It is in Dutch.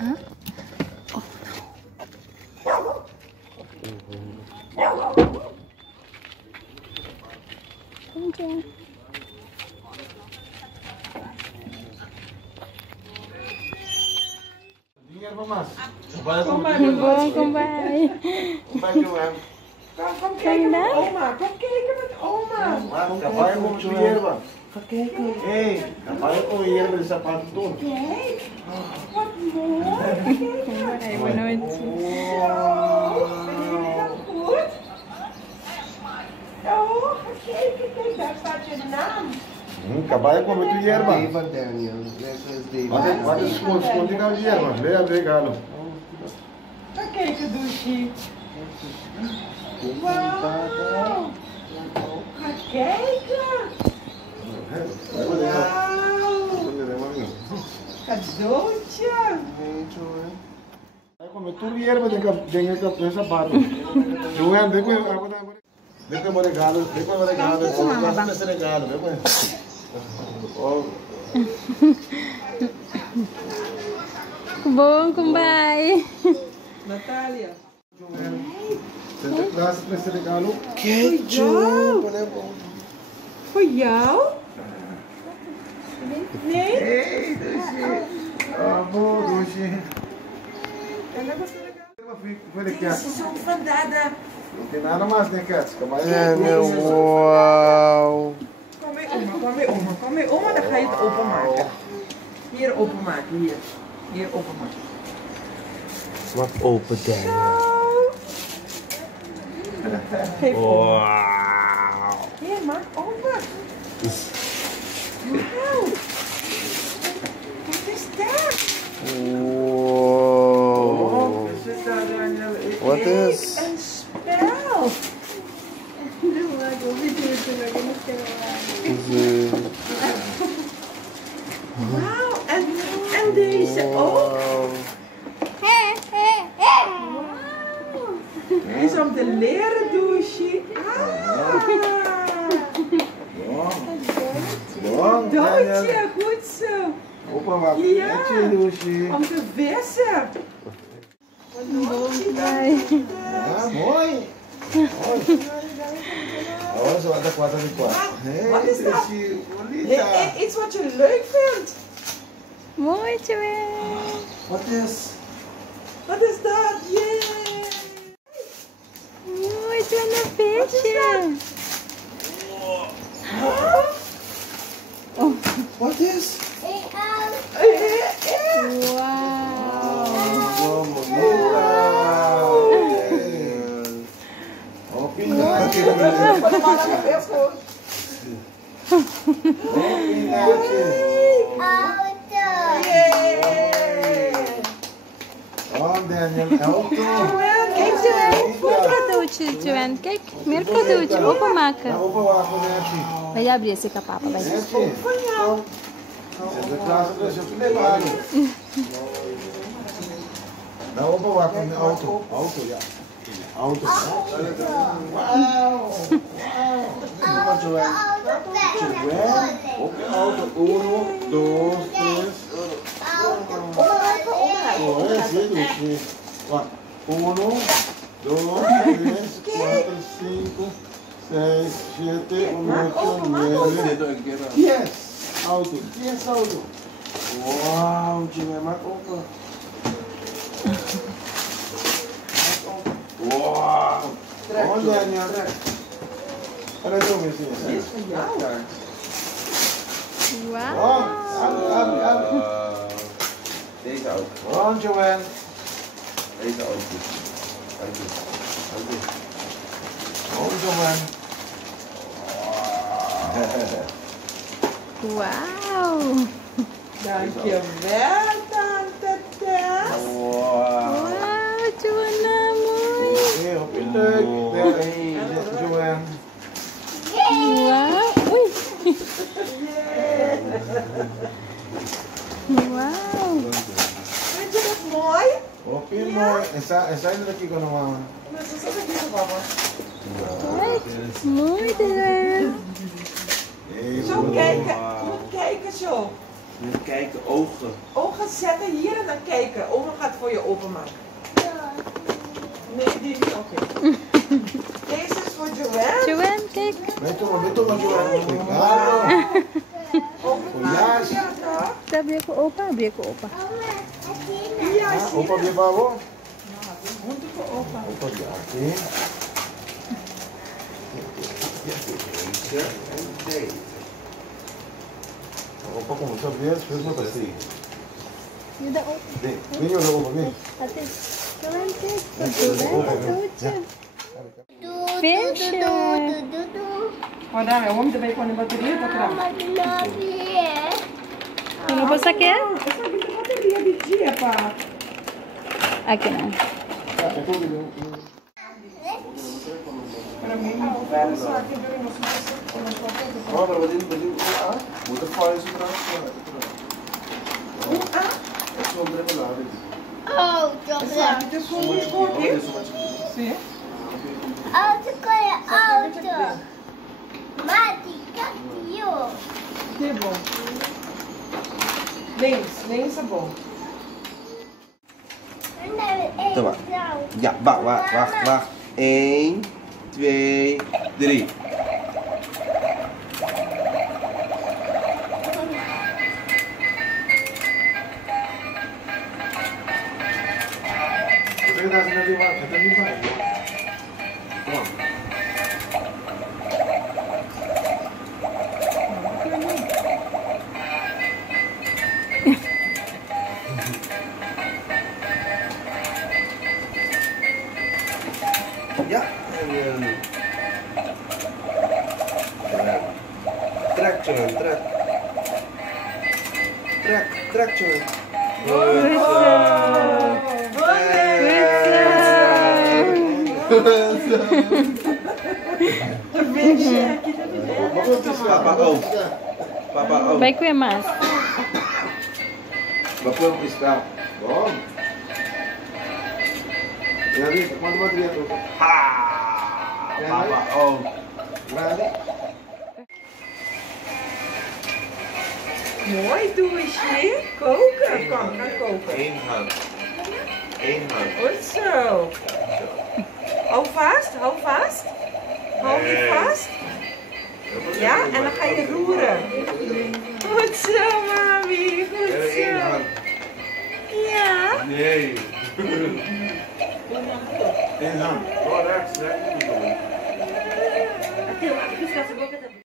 Huh? Oh no. Thank you. Kom bij. Kom bij. Kom kijken met oma. Kom kijken met oma. Kapag mo Joel. Ga kijken. Hey, kapag ko hier met de sapato doen. Kijk. Wat mooi. Hij wordt nooit. Wow. Ben je dat goed? Oh, ga kijken. Kijk, daar staat je naam. Kapag ko met hierba. David Daniel. Wat is schoon die nou hierba? Leer halen. Ga kijken, douche. Wauw. Ga kijken. Wauw. Cadeautje. Ako met tu hierba denk ik op de sapato. Joel, denk me देखो मेरे गाल कैसे गाल देखो oh Kom bij. Natalia. Sinterklaas met zijn regalo. Kijk, Joe. Voor jou? Nee? Hey, Doosje. Abo, Doosje. En dat was de regalo. Voor de kat. Dit is ook van Dada. Oké, nou nogmaals de kat. Kom maar. Wow. Kom mee, oma. Kom mee, oma. Kom mee, oma. Dan ga je het openmaken. Hier openmaken. Hier. Hier openmaken. Wat open, Daniel. Geef op. Wow. Hier, maak open. Wauw. Wat is dat? Wow. Wat is? Een spel. Wauw. En deze ook. Hij is om te leren, douche. Doodje, goed zo. Opa, wat? Ja. Netje, Doosje. Om te vissen. Ja, mooi. Oh, zo adequaat aan die kwart. Wat is dat? Doosje, bonita. Iets wat je leuk vindt. Mooi, Joel. Wat is? Wat is dat? Yay! Mooi, Joel, een visje. Wat is? Wauw. Oh, bonita. Oh, pinaatje. Oh, pinaatje. Oh, Daniel, auto. Kijk, Joel. Meer cadeautjes, Joel. Kijk, meer cadeautjes. Openmaken. Nou, opa, wacht een Netje. Vai abrir esse com a papa, vai. Netje. Sinterklaas, dat is een flipper. Nou, opa, wacht een auto. Auto, ja. Auto. Wauw. Wauw. Joel. Joel. Op de auto. 1, 2, 3. Oh, é sim, ó. 1, 2, 3, 4, 5, 6, 7, 8, 9, 10. Auto, 10 auto. Uau, Joel, maak open. Uau. Olha, Daniel. Olha zo, mensen. Dit is van jou. Wauw. Abre. Deze ook. Oh, Joel. Deze ook. Oh, Joel. Wauw. Dankjewel, tante Tess. Wow. Wauw, Joel, mooi. Heel leuk. Nee, Joel. Wauw. Oei. Wauw. Vind je dat mooi? Oh, heel mooi. En zijn er aqui com uma... Dat is ook een keer, mama. Kijk, mooi, Joel. Zo kijken. Je moet kijken zo. Even kijken, ogen. Ogen zetten hier en dan kijken. Oma gaat voor je openmaken. Nee, die niet. Oké. Deze is voor Joanne. Joanne, kijk. Beto, Joanne. Openmaken. Ja, toch? Daar ben ik opa, ben ik opa. Ja, zie Opa, je. weer babo? Moet ik voor opa. Opa, ja, oké. Deze en deze. Opa, como está bien, fez uma assim. Je daar opa. Vem, vem, olha, opa, vem. Até. Joanne, kijk. Joanne, cadeautje. Feestje. Oh, daar, vamos também com a bateria para trás. Não você quer? Essa aqui tem bateria de dia, pá. Aqui não. Para mim, não. Espera só aqui, eu não sei. Oh, maar wat is het? Moet er vallen zo graag. Dat is wel een laden. Oh, Essa aqui tem como escolher. Sim. auto com auto. Mati, caiu. Que bom. Links é bom. Toma. Ja, wacht. 1, 2, 3. Ja, en trek, Joanne, trek. Trek, Joanne. Goed zo. Papa ook. Vai comer mais. Bapak pisca. Bom. Já vi, quanto bateria tu? Papa ook. Grande? Mooi douche. Koken. Kom, ga koken. Eén hand. Goed zo. Hou vast. Hou je vast. Ja, en dan ga je roeren. Goed zo, mami. Goed Eén zo. hand. Ja. Nee. Tem hand. Oh, rechts. Aqui, ó.